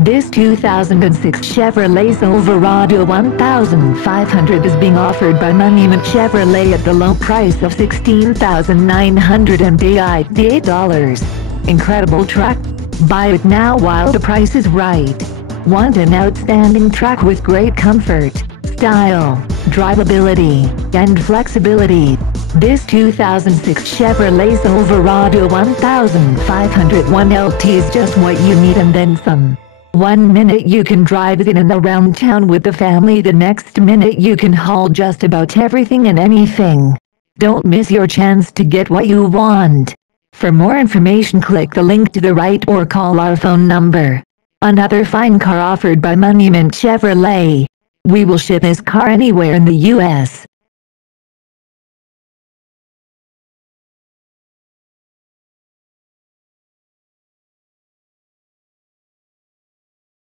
This 2006 Chevrolet Silverado 1500 is being offered by Monument Chevrolet at the low price of $16,988. Incredible truck? Buy it now while the price is right. Want an outstanding truck with great comfort, style, drivability, and flexibility? This 2006 Chevrolet Silverado 1501 LT is just what you need and then some. 1 minute you can drive it in and around town with the family, the next minute you can haul just about everything and anything. Don't miss your chance to get what you want. For more information, click the link to the right or call our phone number. Another fine car offered by Monument Chevrolet. We will ship this car anywhere in the U.S.